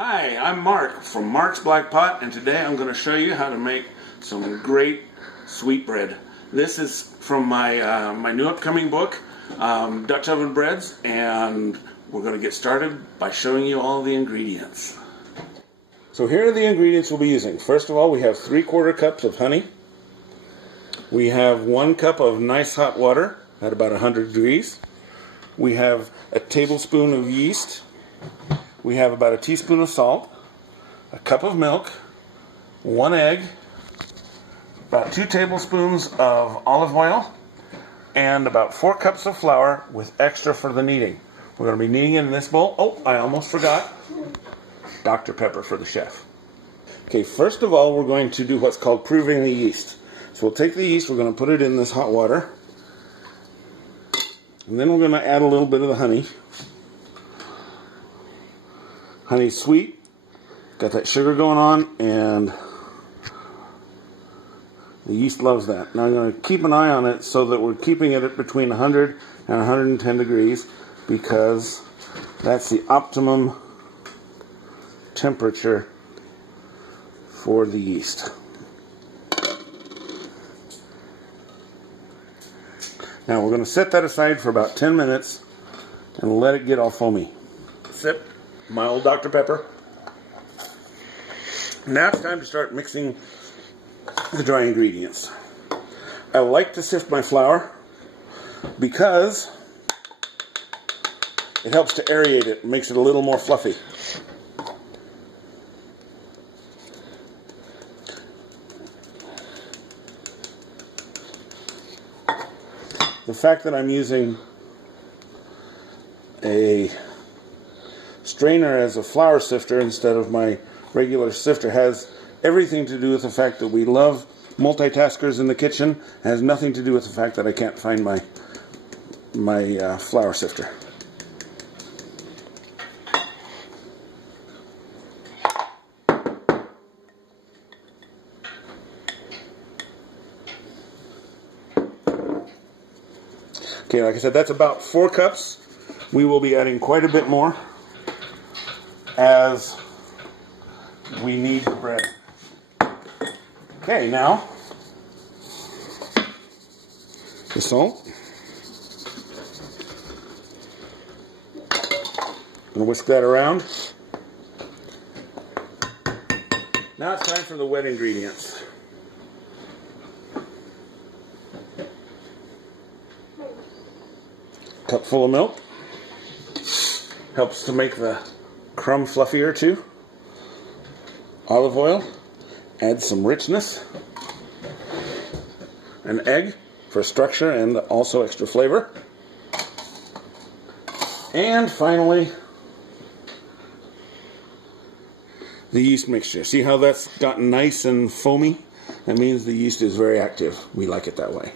Hi, I'm Mark from Mark's Black Pot, and today I'm going to show you how to make some great sweetbread. This is from my new upcoming book, Dutch Oven Breads, and we're going to get started by showing you all the ingredients. So here are the ingredients we'll be using. First of all, we have 3/4 cups of honey. We have 1 cup of nice hot water at about 100 degrees. We have a tablespoon of yeast. We have about a teaspoon of salt, a cup of milk, 1 egg, about 2 tablespoons of olive oil, and about 4 cups of flour with extra for the kneading. We're going to be kneading it in this bowl. Oh, I almost forgot. Dr. Pepper for the chef. Okay, first of all, we're going to do what's called proving the yeast. So we'll take the yeast, we're going to put it in this hot water, and then we're going to add a little bit of the honey. Honey's sweet, got that sugar going on, and the yeast loves that. Now I'm going to keep an eye on it so that we're keeping it at between 100 and 110 degrees because that's the optimum temperature for the yeast. Now we're going to set that aside for about 10 minutes and let it get all foamy. Sip my old Dr. Pepper. Now it's time to start mixing the dry ingredients. I like to sift my flour because it helps to aerate it, makes it a little more fluffy. The fact that I'm using a strainer as a flour sifter instead of my regular sifter has everything to do with the fact that we love multitaskers in the kitchen. It has nothing to do with the fact that I can't find my flour sifter. Okay, like I said, that's about 4 cups. We will be adding quite a bit more as we knead the bread. Okay, now the salt. I'm going to whisk that around. Now it's time for the wet ingredients. Cup full of milk. Helps to make the crumb fluffier too. Olive oil adds some richness. An egg for structure and also extra flavor. And finally, the yeast mixture. See how that's gotten nice and foamy? That means the yeast is very active. We like it that way.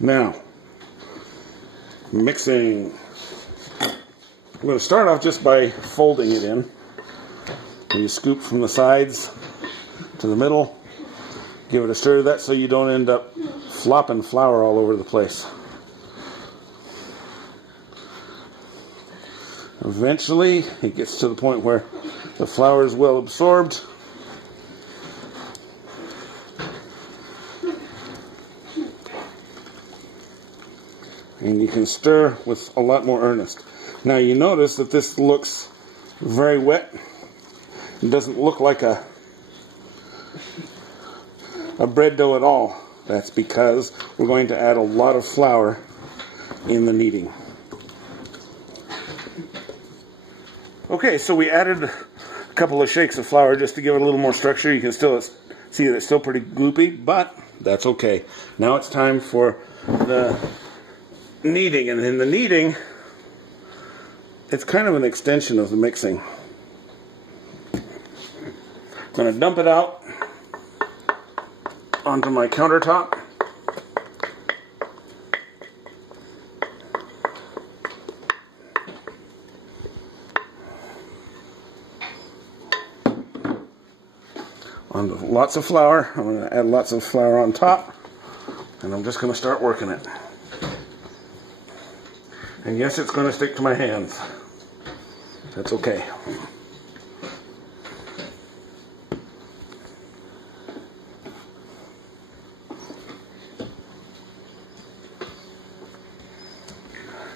Now, mixing. I'm going to start off just by folding it in. You scoop from the sides to the middle. Give it a stir. That's so you don't end up flopping flour all over the place. Eventually, it gets to the point where the flour is well absorbed. And you can stir with a lot more earnest. Now you notice that this looks very wet. It doesn't look like a bread dough at all. That's because we're going to add a lot of flour in the kneading. Okay, so we added a couple of shakes of flour just to give it a little more structure. You can still see that it's still pretty gloopy, but that's okay. Now it's time for the kneading, and in the kneading it's kind of an extension of the mixing. I'm going to dump it out onto my countertop. Onto lots of flour. I'm going to add lots of flour on top. And I'm just going to start working it. And yes, it's going to stick to my hands. That's okay.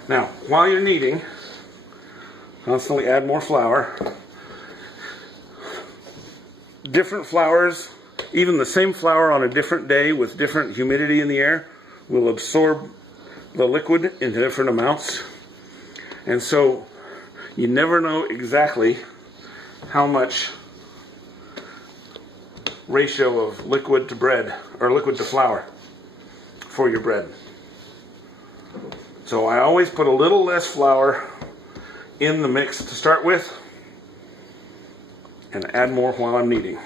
Now, while you're kneading, constantly add more flour. Different flours, even the same flour on a different day with different humidity in the air, will absorb the liquid in different amounts. And so you never know exactly how much ratio of liquid to bread, or liquid to flour, for your bread. So I always put a little less flour in the mix to start with, and add more while I'm kneading.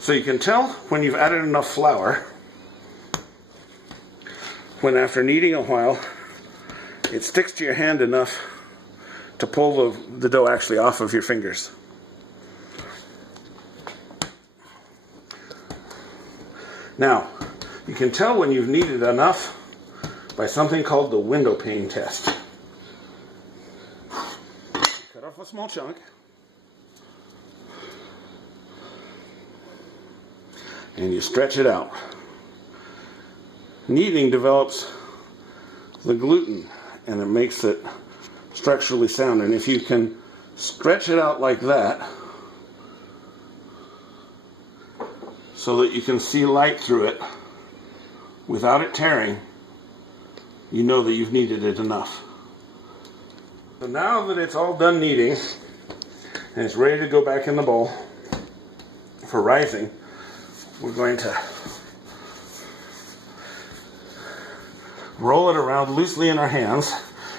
So you can tell when you've added enough flour when after kneading a while it sticks to your hand enough to pull the dough actually off of your fingers. Now, you can tell when you've kneaded enough by something called the window pane test. Cut off a small chunk and you stretch it out. Kneading develops the gluten and it makes it structurally sound, and if you can stretch it out like that so that you can see light through it without it tearing, you know that you've kneaded it enough. So now that it's all done kneading and it's ready to go back in the bowl for rising, we're going to roll it around loosely in our hands,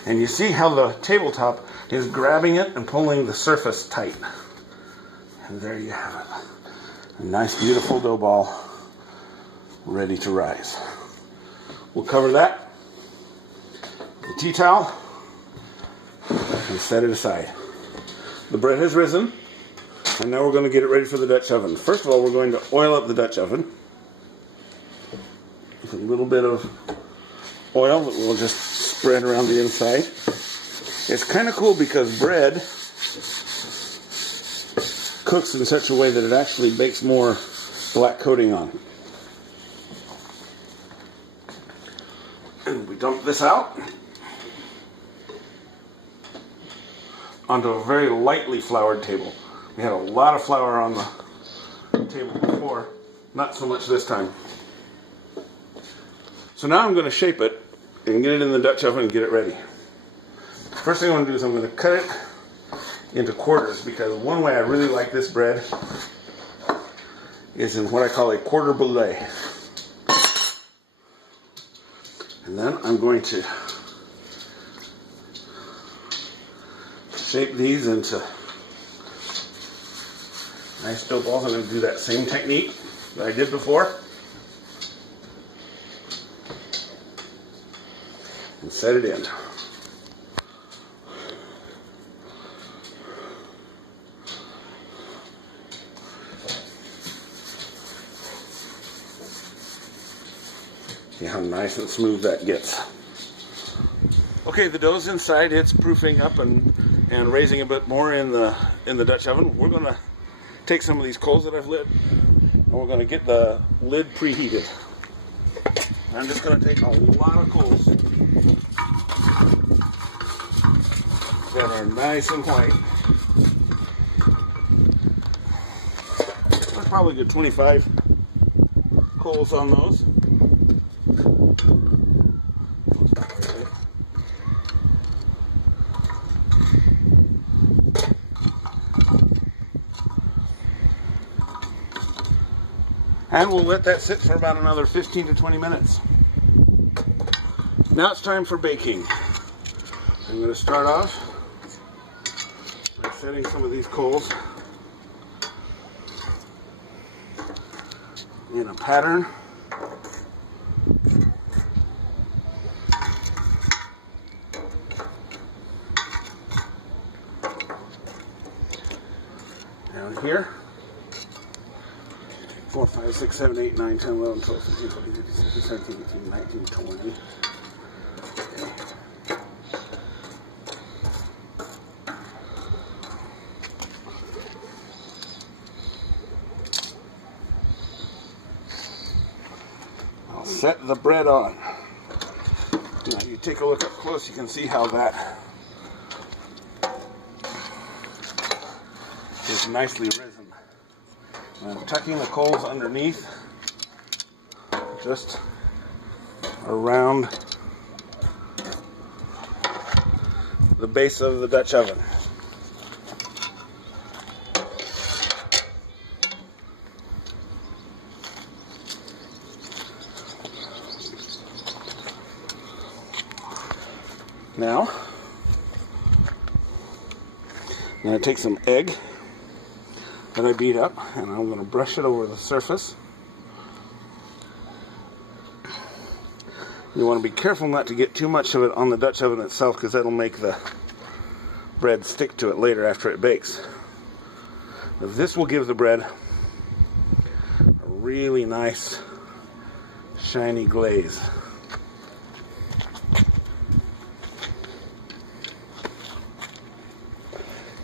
and you see how the tabletop is grabbing it and pulling the surface tight. And there you have it. A nice beautiful dough ball ready to rise. We'll cover that with a tea towel and set it aside. The bread has risen, and now we're going to get it ready for the Dutch oven. First of all, we're going to oil up the Dutch oven with a little bit of oil that we'll just spread around the inside. It's kind of cool because bread cooks in such a way that it actually bakes more black coating on. And we dump this out onto a very lightly floured table. We had a lot of flour on the table before, not so much this time. So now I'm going to shape it and get it in the Dutch oven and get it ready. First thing I'm going to do is I'm going to cut it into quarters, because one way I really like this bread is in what I call a quarter boulé. And then I'm going to shape these into nice dough balls. I'm going to do that same technique that I did before and set it in. See how nice and smooth that gets. Okay, the dough's inside. It's proofing up and raising a bit more in the Dutch oven. We're going to take some of these coals that I've lit, and we're going to get the lid preheated. I'm just going to take a lot of coals that are nice and white. That's probably a good 25 coals on those. And we'll let that sit for about another 15 to 20 minutes. Now it's time for baking. I'm going to start off by setting some of these coals in a pattern. Down here. 4, 5, 6, 7, 8, 9, 10, 11, 12, 13, 14, 15, 16, 17, 18, 19, 20. I'll set the bread on. Now you take a look up close, you can see how that is nicely risen. I'm tucking the coals underneath, just around the base of the Dutch oven. Now, I'm going to take some egg that I beat up, and I'm going to brush it over the surface. You want to be careful not to get too much of it on the Dutch oven itself, because that'll make the bread stick to it later after it bakes. This will give the bread a really nice shiny glaze.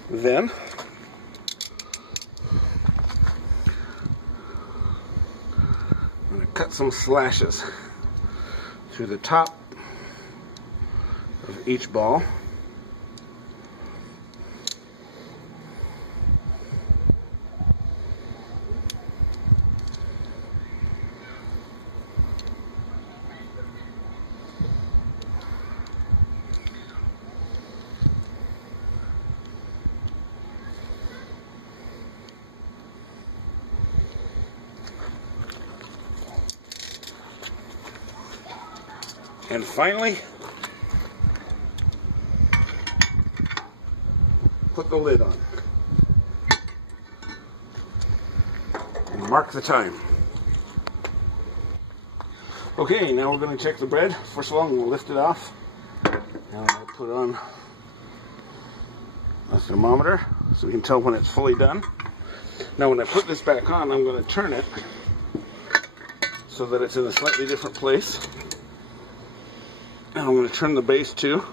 Then I'm going to cut some slashes through the top of each ball. And finally, put the lid on and mark the time. Okay, now we're going to check the bread. First of all, I'm going to lift it off, and I'll put on a thermometer so we can tell when it's fully done. Now when I put this back on, I'm going to turn it so that it's in a slightly different place. And I'm going to turn the base too.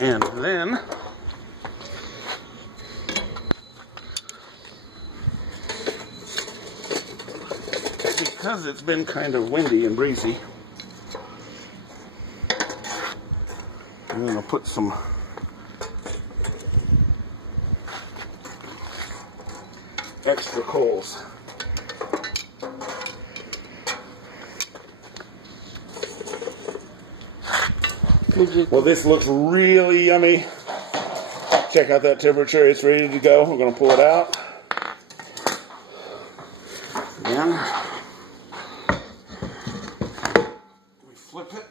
And then because it's been kind of windy and breezy, I'm going to put some extra coals. Well, this looks really yummy. Check out that temperature. It's ready to go. We're going to pull it out. Again. We flip it.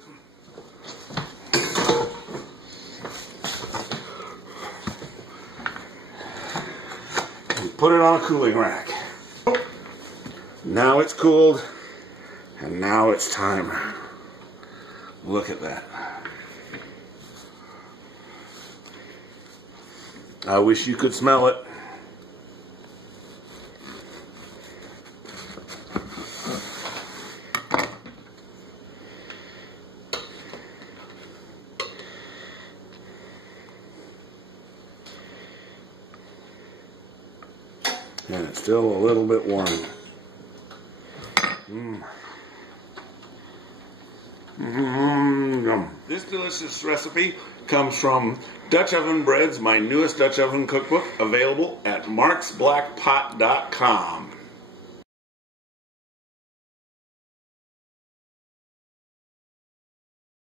And put it on a cooling rack. Now it's cooled. And now it's time. Look at that. I wish you could smell it. And it's still a little bit warm. This delicious recipe comes from Dutch Oven Breads, my newest Dutch oven cookbook, available at marksblackpot.com.